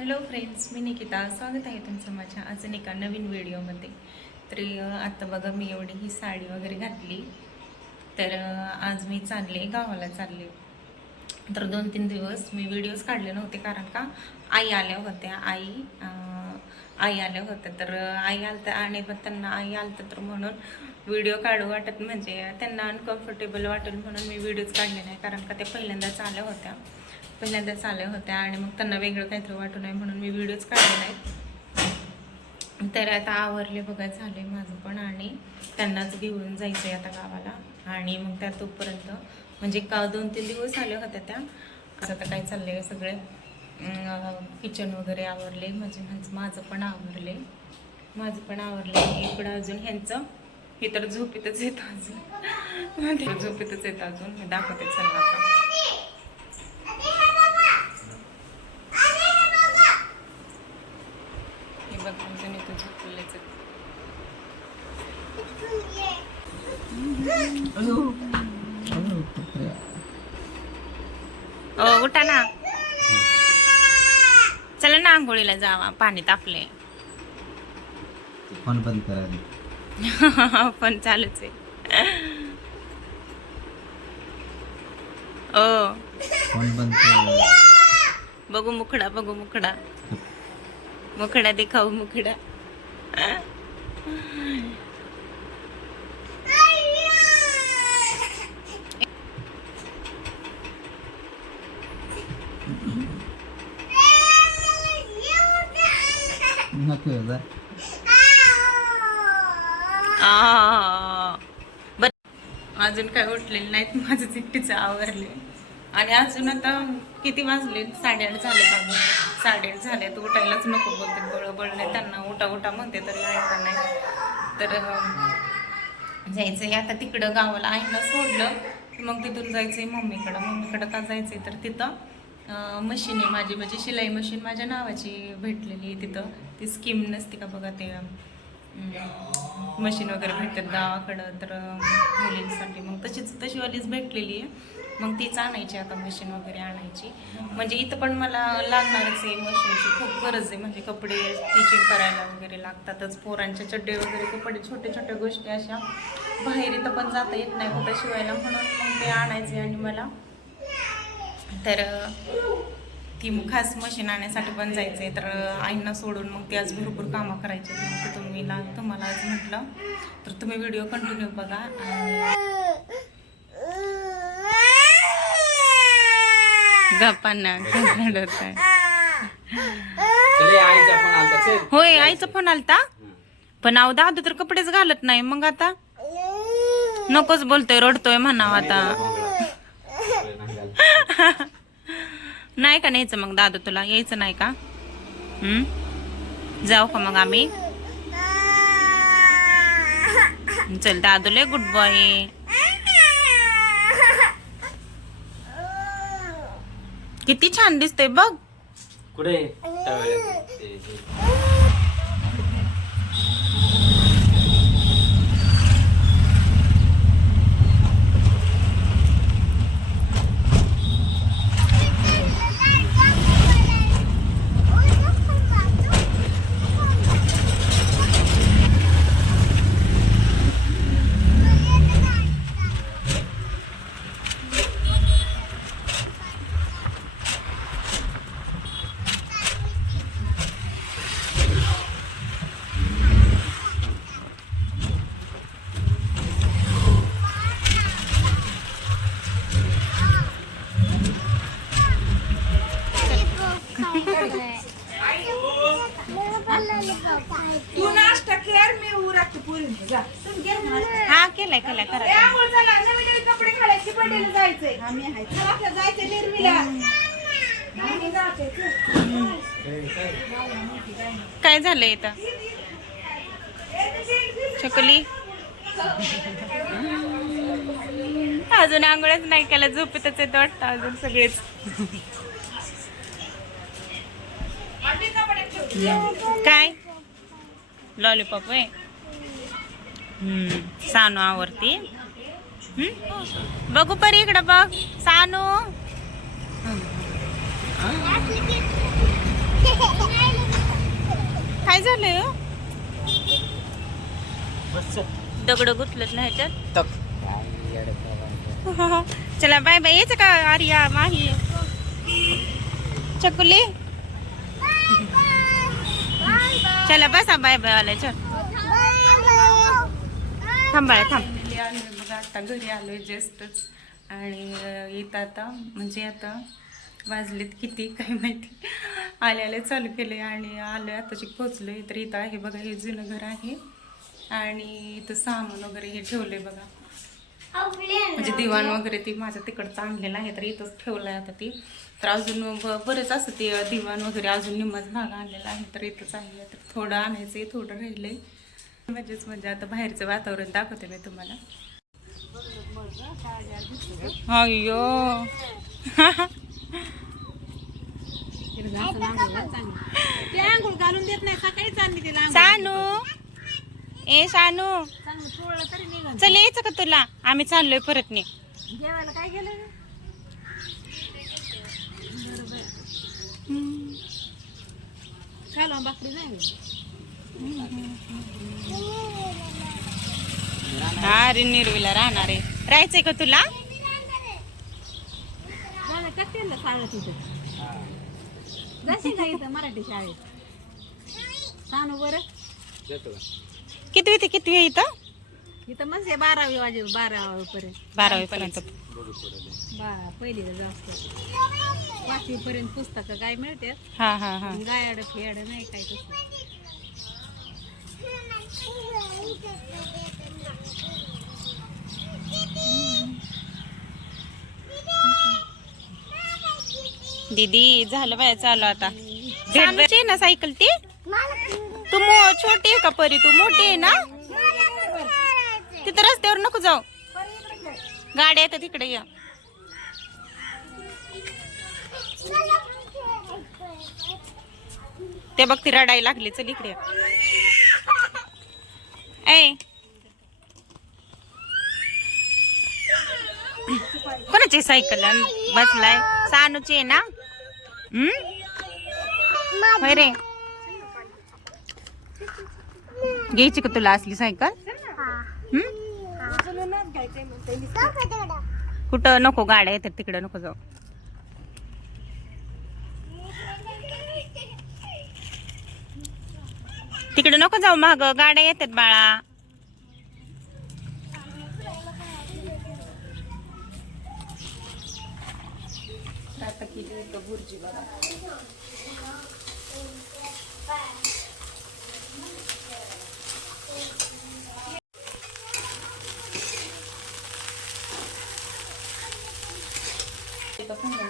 Hello friends, मी निकिता. स्वागत आहे तुमचं माझ्या अजून एका नवीन व्हिडिओमध्ये. तर आता बघा, मी एवढी ही साडी वगैरे घातली. तर आज मी चालले, गावाला चालले. तर 2-3 दिवस मी व्हिडिओज काढले नव्हते, कारण का आई आल्या होत्या. आई आल्या होत्या. तर आई आलत्या आणि पण त्यांना आई आलतं, तर म्हणून व्हिडिओ काढू वाटत, म्हणजे त्यांना अनकम्फर्टेबल वाटेल म्हणून मी व्हिडिओज काढले नाही. कारण का ते पहिल्यांदाच आल्या होत्या आणि मग त्यांना वेगळं काहीतरी वाटू नये म्हणून मी व्हिडिओज काढले नाहीत. तर आता आवरले बघा, झाले माझं पण, आणि त्यांनाच घेऊन जायचं आहे आता गावाला. आणि मग त्या तोपर्यंत म्हणजे 2-3 दिवस आल्या होत्या त्या. आता काय चाललंय आहे, सगळे किचन वगैरे आवरले, म्हणजे माझं पण आवरले. इकडं अजून ह्यांचं, हे तर झोपेतच येतं अजून. मी दाखवते चला आता. उठा ना, चला ना आंघोळीला जावा, पाणी तापले. फोन बंद करा. पण चालूच आहे. फोन बंद कर. बघू मुखडा दिखाऊ मुखडा. अजून काय उठलेले नाहीत, माझं एकटीचं आवरले. आणि अजून आता किती वाजले, 8:30 झाले बाबू. 8:30 झाले, तर उठायलाच नको बोलते. बळबळले त्यांना, उठा म्हणते तरी ऐका नाही. तर जायचंय आता तिकडं गावाला. आईला सोडलं मग तिथून जायचंय मम्मीकडं का जायचंय, तर तिथं मशीन आहे माझी, म्हणजे शिलाई मशीन माझ्या नावाची भेटलेली आहे तिथं. ती स्कीम नसते का बघा, ते मशीन वगैरे भेटतात गावाकडं, तर मुलींसाठी. मग तशीवालीच भेटलेली आहे. मग तीच आणायची आता, मशीन वगैरे आणायची. म्हणजे इथं पण मला लागणारच आहे, मशीनची खूप गरज आहे. म्हणजे कपडे स्टिचिंग करायला वगैरे लागतातच. पोरांचे चड्डे वगैरे, कपडे, छोट्या गोष्टी अशा बाहेर इथं पण जाता येत नाही कुठं शिवायला, म्हणून मग ते आणायचे. आणि मला तर ती खास मशीन आणण्यासाठी पण जायचं आहे. तर आईंना सोडून मग ती आज भरपूर कामं करायची. मग ते तुम्हाला आज म्हटलं तर तुम्ही व्हिडिओ कंटिन्यू बघा. गप्पांना रडत आहे. होय, आईचा फोन आलता, पण अहो दादू तर कपडेच घालत नाही. मग आता नकोच बोलतोय, रडतोय म्हणावं आता. नाही का न्यायचं मग दादू, तुला यायचं नाही का? जाऊ का मग आम्ही? चल दादू, लय गुड बॉय. किती छान दिसतोय बघ. कुठे तू नाश्ता कर, मी उरकते पुरींचं. जा हा, केलाय करा. नवीन कपडे घालायचे, बर्थडेला जायचंय. आम्ही आहे, आपल्याला जायचंय निर्मीला. काय झालंय इथं चकली? अजून आंघोळच नाही केला, झोपेतच येत वाटतं अजून सगळेच. काय लॉलीपॉप आहे? सानू आवडती. बघू परी, इकडं बघ सानू. दगड गुतलत नाही ह्याच्यात. काय येडं बाबा. चला बाय बाय. यायचं का आर्या माही चकुली? चला बसा बाय बाय आलाय. चल थांबाय थांब. बघा आता घरी आलोय जस्टच आणि येत आता म्हणजे आता वाजलेत किती काही माहिती. आले चालू केले आणि आलोय आताची पोचलोय. तर इथं आहे बघा हे जुनं घर आहे आणि इथं सामान वगैरे हे ठेवलंय बघा. म्हणजे दिवाण वगैरे ती माझ्या तिकडचं आणलेलं आहे तर इथंच ठेवलंय आता ती. तर अजून बरेच असं ते दिवाण वगैरे अजून निम्माच भाग आणलेला आहे तर इथंच आहे. तर थोडं आणायचंय थोडं राहिलंय. म्हणजे आता बाहेरचं वातावरण दाखवते मी तुम्हाला. अय्यो आंघोळ घालून देत नाही सकाळी चालली तिला. सानू ए सानू चल यायचं का तुला? आम्ही चाललोय परत नाही. जेवायला काय गेलं खायला बाकरी नाही. अरे निर्वीला राहणार आहे. राहायचंय का तुला? कट्टेला शाळा तिथं जाशील का इथं मराठी शाळेत? सांगू बरं. किती ते किती आहे इथं? इथं म्हणजे 12वी वाजे 12 पर्यंत. 12वी पर्यंत. पहिलीला जास्त 5वी पर्यंत पुस्तकं काय मिळतात. हा हा हा. गायाड फियाड नाही काय तसं. दीदी झालं बाय चालू आता. भेटची ना सायकल ती? तू छोटी आहे का परी? तू मोठी आहे ना? तिथं रस्त्यावर नको जाऊ. गाड्या येतात तिकडे या. ते बघ ती रडायला लागली. चल इकडे ऐ. कोणाची सायकल बसलाय? सानूची आहे ना? होय रे. घ्यायची का तुला असली सायकल? कुठं नको. गाड्या येतात तिकडे नको जाऊ. तिकडे नको जाऊ. माग गाड्या येतात बाळा. आता केली भुर्जी बघा.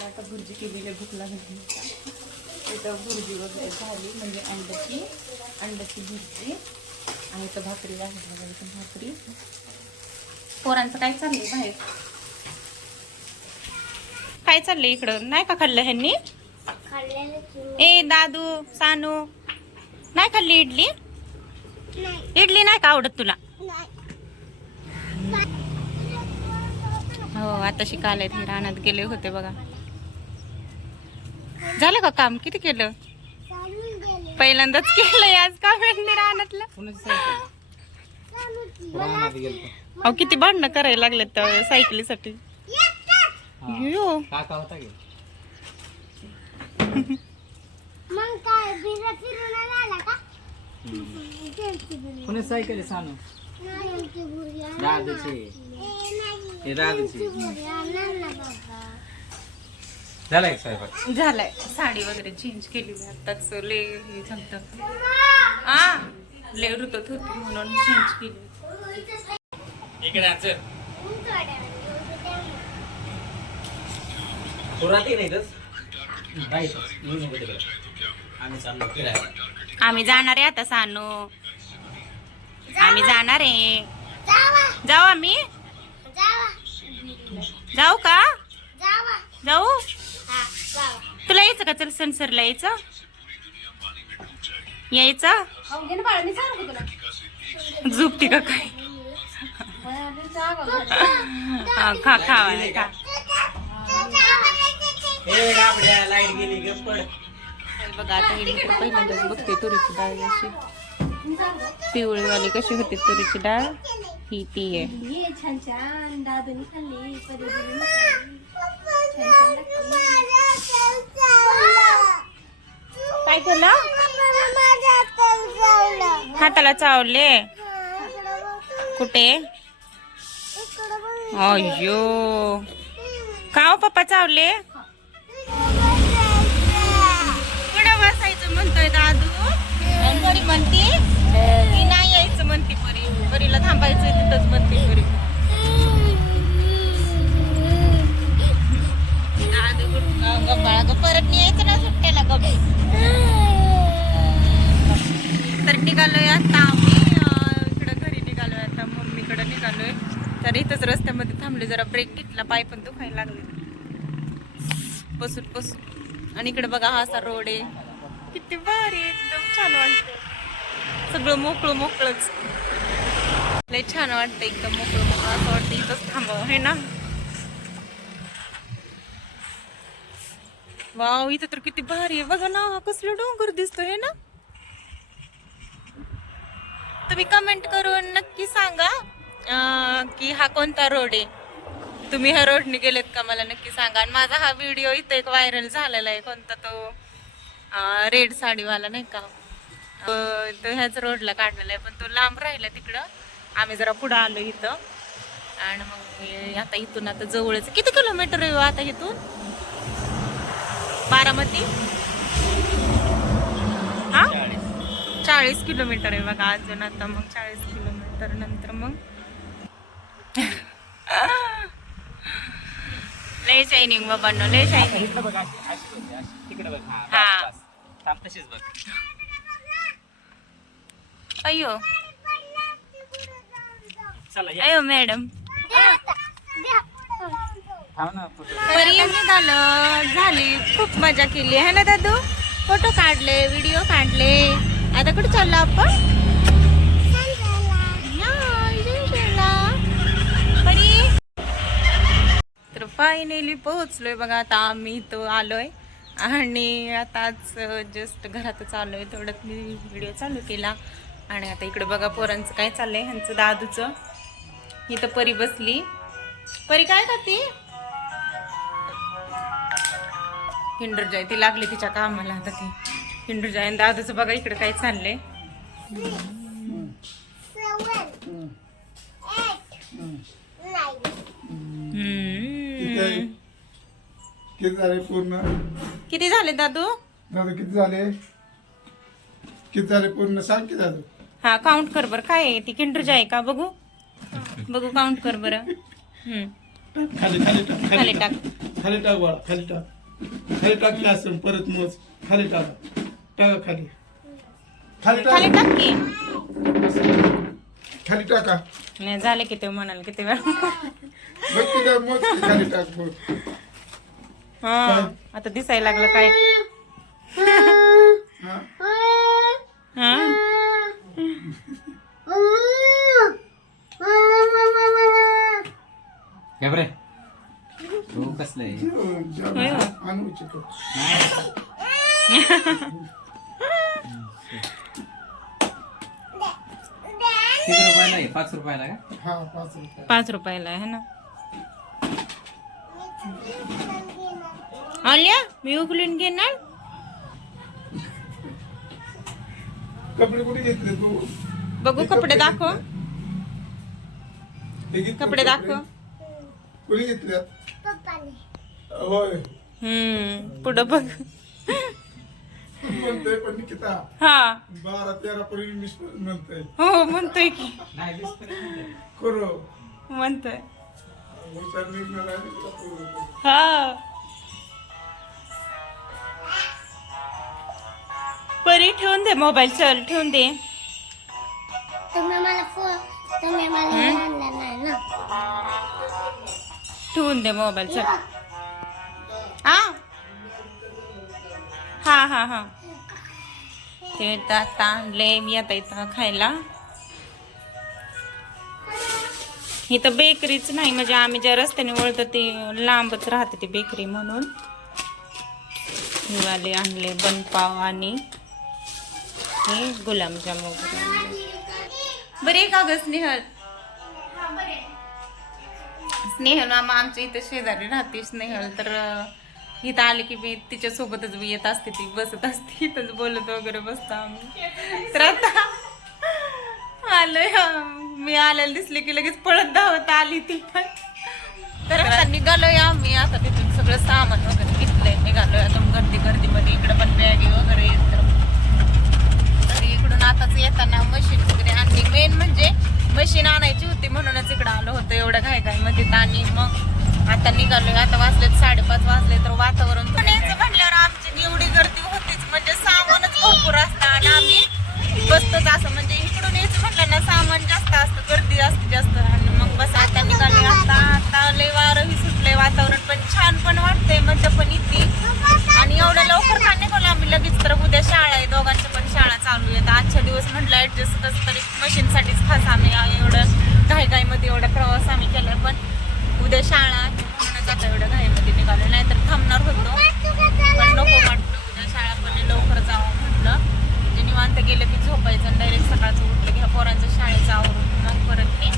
आता भुर्जी केलेली भूक लागली. इथं भुर्जी वगैरे झाली म्हणजे अंड्याची भुर्जी आणि इथं भाकरी वाजली वगैरे. इथं भाकरी. पोरांचं काय चाललंय बाहेर? काय चाललंय इकडं? नाही का खाल्लं ह्यांनी? ए दादू सानू नाही खाल्ली इडली? इडली नाही का आवडत तुला? हो आता शिकायला ते रानात गेले होते बघा. झालं का काम? किती केलं? पहिल्यांदाच केलंय आज काम रानातलं. अहो किती भांडणं करायला लागलेत सायकलीसाठी. काका होता की मग काय बिरा फिरून आला का? कोणी सायकल सांगू? दादूची. हे दादूची. झालाय स्वयंपाक? झालाय. साडी वगैरे चेंज केली मी आताच. ले हे झालं ले रुतत होती म्हणून चेंज केली. इकडे चल. आम्ही जाणार आहे आता सानू. आम्ही जाणार आहे. जाऊ आम्ही? जाऊ का? जाऊ. तुला यायचं का? चल सनसरला यायचं. झोपती का काय? खा खावा खा. लाईट गेली. बघा आता हे पहिल्यांदाच बघते तुरीची डाळ अशी. पिवळीवाली कशी होती तुरीची डाळ, ही ती आहे. ये छान छान दादूनी खाल्ली परीने खाल्ली. छान छान लागते. काय केलं? हाताला चावले. कुठे? अय्यो, का हो पप्पा चावले? कुठं बसायचं म्हणतोय दादू? आणि परी म्हणती की नाही यायचं म्हणते. परीला थांबायचं तिथंच म्हणते परी. दादू गप्पाळा ग, परत नाही यायचं ना सुट्ट्याला गप. तर निघालोय आता आम्ही इकडं घरी निघालोय. आता मम्मीकडे निघालोय. तर इथंच रस्त्यामध्ये थांबले, जरा ब्रेक घेतला, पाय पण दुखायला लागले बसून. आणि इकडे बघा हा असा रोड आहे, किती भारी, एकदम छान वाटतं. सगळं मोकळंच लय छान वाटतं, एकदम मोकळं असं वाटतं इथंच थांबावं हे ना. वाव, इथं तर किती भारी आहे बघा ना, कसलं डोंगर दिसतोय हे ना. तुम्ही कमेंट करून नक्की सांगा की हा कोणता रोड आहे. तुम्ही ह्या रोडने गेलेत का मला नक्की सांगा. आणि माझा हा व्हिडिओ इथं एक व्हायरल झालेला आहे, कोणता तो रेड साडीवाला नाही का, तो ह्याच रोडला काढलेला आहे, पण तो लांब राहिला तिकडं. आम्ही जरा पुढं आलो इथं. आणि मग आता इथून आता जवळच किती किलोमीटर आहे आता इथून? बारामती हा 40 किलोमीटर आहे बघा अजून. आता मग 40 किलोमीटर नंतर मग लय शायनिंग बाबांनो, लय शायनिंग. हा तशीच बघ. अयो चला अयो मॅडम, परी निघालं, झाली, खूप मजा केली है ना दादू. फोटो काढले, व्हिडिओ काढले. आता कुठे चाललो आपण? परी तर फायनली पोहोचलोय बघा. आता आम्ही इथं आलोय आणि आताच जस्ट घरातच आलोय. तेवढ्यात मी व्हिडिओ चालू केला. आणि आता इकडे बघा पोरांचं काय चाललंय, ह्यांचं दादूचं. इथं परी बसली. परी काय खाते? Kinder Joy. ती लागली तिच्या कामाला आता. ती किंडर जॉय. आणि दादूचं बघा इकडे काय चाललंय. किती झाले पूर्ण? किती झाले दादू? दादा किती झाले पूर्ण सांग की दादू. हा काउंट कर बरं. काय आहे ती किंडर जॉय का? बघू काउंट कर बरं. खाली खाली टाक खाली टाक. खाली टाक बाळा, खाली टाक की असं परत मोज. खाली टाका खाली खाली टाक टाक की. खाली टाका. नाही झाले की ते म्हणाल किती वेळ. बघ की काय मोज की खाली टाक बोल. हा आता दिसायला लागलं काय. हा. हा घाबरे तू कसलं आहे? होय हो. आणू इच्छितो. किती रुपयाला आहे? 5 रुपयाला का? हा 5 रुपये. 5 रुपयाला आहे ना. आल्या मी उकलून घेणार. कपडे कुठे घेतले तू? बघू कपडे दाखव. हे घेतले कपडे दाखव. कोणी घेतले? होय पुढं बघ. म्हणतोय पण निकिता हा 12-13 पर्यंत इंग्लिश म्हणतोय. हो म्हणतोय की. नाही दिसत. करो म्हणतोय. हुशार निघणार आहे तुला पोरं. हा परी ठेवून दे मोबाईल. चल ठेवून दे. तुम्ही मला आणला नाही ना. ठेवून दे मोबाईल. चल हा ते आता आणले मी आता इथं खायला. इथं बेकरीच नाही, म्हणजे आम्ही ज्या रस्त्याने वळतो ते लांबच राहते ती बेकरी, म्हणून हिवाले आणले बनपाव आणि हे गुलाबजाम वगैरे आणले. बरे का ग स्नेहल? स्नेहल मामा आमच्या इथं शेजारी राहते स्नेहल, तर इथं आले की मी तिच्या सोबतच येत असते, ती बसत असते इथंच बोलत वगैरे बसतो आम्ही. तर आता आलोय मी आलेलं दिसले की लगेच पळत धावत आली ती पण. तर आता निघालोय आम्ही, आता तिथून सगळं सामान वगैरे घेतलंय, निघालोय आता गर्दीमध्ये. इकडे पण बॅग वगैरे येत, तर इकडून आताच येताना मशीन वगैरे आणली. मेन म्हणजे मशीन आणायची होती म्हणूनच इकडं आलो होतो एवढ्या घाईमध्ये. आणि मग आता निघालोय. आता वाजलेत 5:30 वाजले, तर वातावरण म्हणल्यावर आमची एवढी गर्दी होतीच, म्हणजे सामानच भरपूर असतं आणि आम्ही बसतोच असं, म्हणजे इकडून यायचं म्हटलं ना सामान जास्त असतं, गर्दी असते जास्त. आणि मग बस आता निघाले. आता लय वारंही सुटलंय, वातावरण पण छान पण वाटतंय, मजा पण येते. आणि एवढ्या लवकर का निघालो आम्ही लगेच, तर उद्या शाळा आहे, दोघांच्या पण शाळा चालू आहेत. आजच्या दिवस म्हटलं ऍडजस्ट कसं तरी मशीनसाठीच खास आम्ही एवढं घाईमध्ये एवढा प्रवास आम्ही केला, पण उद्या शाळा आहे म्हणूनच आता एवढ्या घाईमध्ये निघालो. नाहीतर थांबणार होतो पण नको वाटलं, उद्या शाळा पण लवकर जावं म्हटलं. म्हणजे निवांत गेलं की झोपायचं, डायरेक्ट सकाळचं उठलं की ह्या पोरांचं शाळेचं आवरून मग परत मी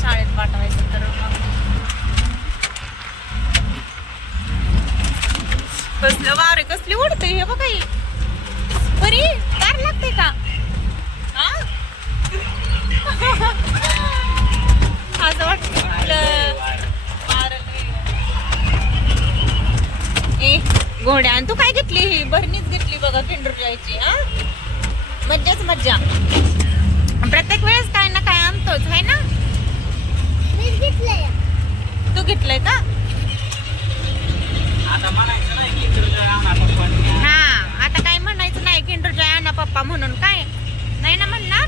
शाळेत पाठवायचं. तर मग कसलं वारे कसली उडते हे बघा, बरी गार लागते का? असं वाटतं ए घोड्या. आणि तू काय घेतली? ही बरणीच घेतली बघा किंडर जॉयची. मज्जाच मज्जा, प्रत्येक वेळेस काय ना काय आणतोच है ना. तू घेतलंय का? हा, आता काय म्हणायचं नाही किंडर जॉय आणा पप्पा म्हणून, काय नाही ना म्हणणार.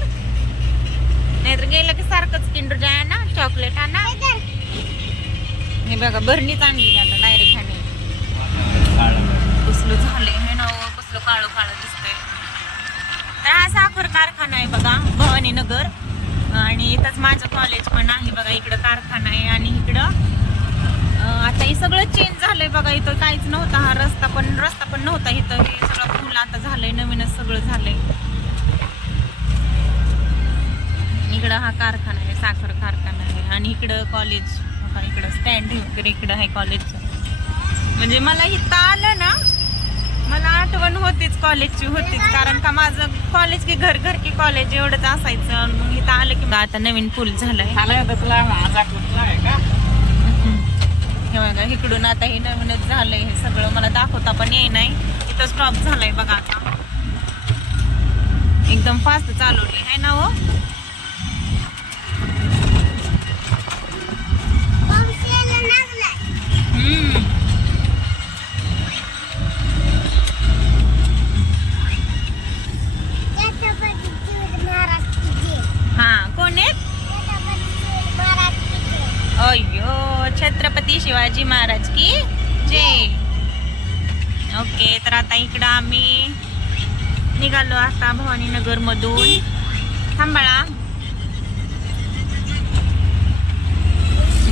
नाहीतर गेलं की सारखंच किंडर जॉय आणा, चॉकलेट आणा. हे बघा बरणीच आणली आता डायरेक्ट. आणि कसलं झालंय हे ना, कसलं काळं काळं दिसतंय. तर हा साखर कारखाना आहे बघा, भवानीनगर. आणि इथंच माझं कॉलेज पण आहे बघा. इकडं कारखाना आहे आणि इकडं आता हे सगळं चेंज झालंय बघा. इथं काहीच नव्हता, हा रस्ता पण नव्हता इथं. हे सगळं फुल आता झालंय, नवीनच सगळं झालंय. इकडं हा कारखाना आहे, साखर कारखाना आहे. आणि इकडं कॉलेज, इकडं स्टँड वगैरे इकडं आहे कॉलेजचं. म्हणजे मला इथं आलं ना, मला आठवण होतीच कॉलेजची होतीच, कारण का माझं कॉलेज की घर की कॉलेज एवढंच असायचं. मग इथं आलं की आता नवीन पूल झालाय. हे बघा इकडून आता हे नवीनच झालंय, हे सगळं मला दाखवता पण येई नाही. इथं स्टॉप झालाय बघा आता, एकदम फास्ट चालवली आहे ना हो. अय्यो, छत्रपती शिवाजी महाराज की जय. ओके, तर आता इकडं आम्ही निघालो आता भवानीनगर मधून. थांबाळा,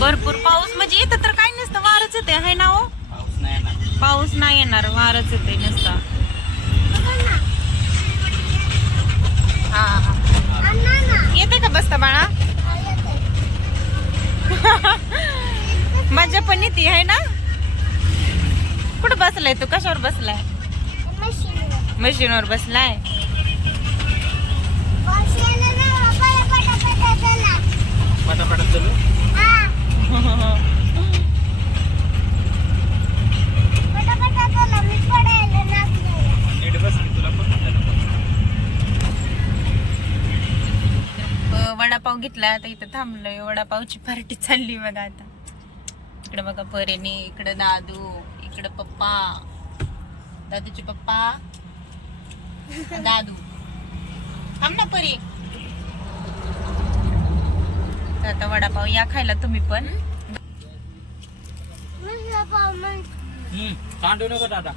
भरपूर पाऊस, म्हणजे इथं तर काय नसतं, वारच येते आहे ना हो. पाऊस नाही येणार, वारच येते नुसतं. हा, येते का बसता बाळा? मजा पण येते आहे ना. कुठं बसलाय तू? कशावर बसलाय? मशीनवर बसलाय. वडापाव घेतला, आता इथं थांबलोय. वडापावची पार्टी चालली बघा आता. इकडे बघा परेने, इकडे दादू, इकडे पप्पा, दादूचे पप्पा, दादू. थांब ना परी. तर आता वडापाव या खायला तुम्ही पण. सांडू नको दादा,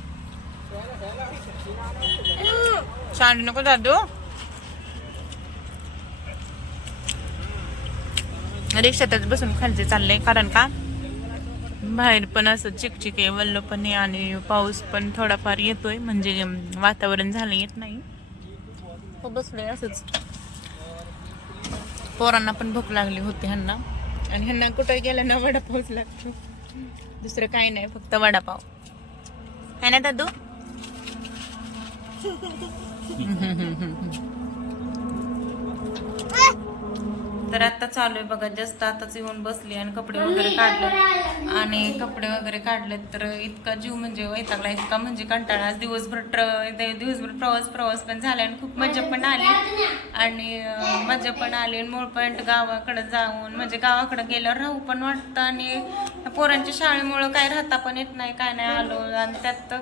सांडू नको दादू. रिक्षातच बसून खालचे चाललंय, कारण का बाहेर पण असं चिकचिक आहे, वल्ल पण आहे आणि पाऊस पण थोडाफार येतोय, म्हणजे वातावरण झालं येत नाही. हो बसले असंच. पोरांना पण भूक लागली होती ह्यांना, आणि ह्यांना कुठं गेलं ना वडापावच लागतो, दुसरं काही नाही, फक्त वडापाव है ना दादू. तर आता चालू आहे बघा, जस्ट आताच येऊन बसली आणि कपडे वगैरे काढले, तर इतका जीव म्हणजे वैतागला, इतका म्हणजे कंटाळा. आज दिवसभर प्रवास पण झाला आणि खूप मजा पण आली, आणि मूळ पॉईंट गावाकडे जाऊन, म्हणजे गावाकडे गेल्यावर राहू पण वाटतं, आणि पोरांच्या शाळेमुळं काय राहता पण येत नाही, काय नाही. आलो आणि त्यात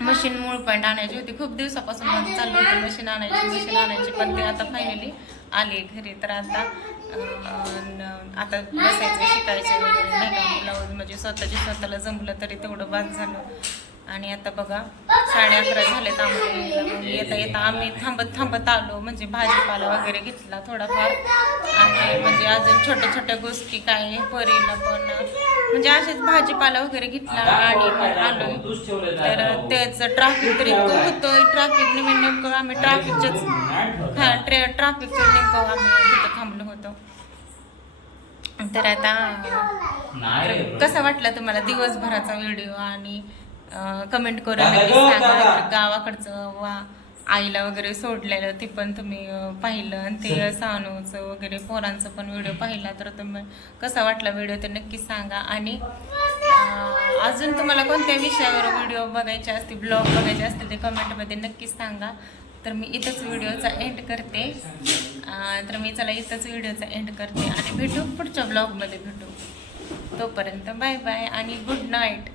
मशीन मूळ पॉईंट आणायची होती, खूप दिवसापासून माझं चाललं होतं मशीन आणायची, पण ते आता फायनली आले घरी. तर आता बसायचं, शिकायचं वगैरे नाही का, ब्लाऊज म्हणजे स्वतःला जमलं तरी तेवढं बाद झालं. आणि आता बघा 11:30 झालेत आम्हाला येता आम्ही थांबत आलो, म्हणजे भाजीपाला वगैरे घेतला थोडाफार, आणि म्हणजे अजून छोट्या गोष्टी काय परीला पण म्हणजे असेच भाजीपाला वगैरे घेतला आणि मग आलोय. तर त्याचं ट्रॅफिक तर इतकं होतं, ट्रॅफिक नेमकं आम्ही ट्रॅफिकचं नेमकं आम्ही तिथं थांबलो होतो. तर आता कसा वाटला तुम्हाला दिवसभराचा व्हिडिओ, आणि कमेंट करून नक्की सांगा. गावाकडचं आईला वगैरे सोडलेलं ते पण तुम्ही पाहिलं, आणि ते सानूचं वगैरे पोरांचं पण व्हिडिओ पाहिला, तर तुम्ही कसा वाटला व्हिडिओ ते नक्की सांगा. आणि अजून तुम्हाला कोणत्या विषयावर व्हिडिओ बघायचे असतील, ब्लॉग बघायचे असतील, ते कमेंटमध्ये नक्कीच सांगा. तर मी इथंच व्हिडिओचा एंड करते, आणि भेटू पुढच्या ब्लॉगमध्ये भेटू. तोपर्यंत बाय बाय आणि गुड नाईट.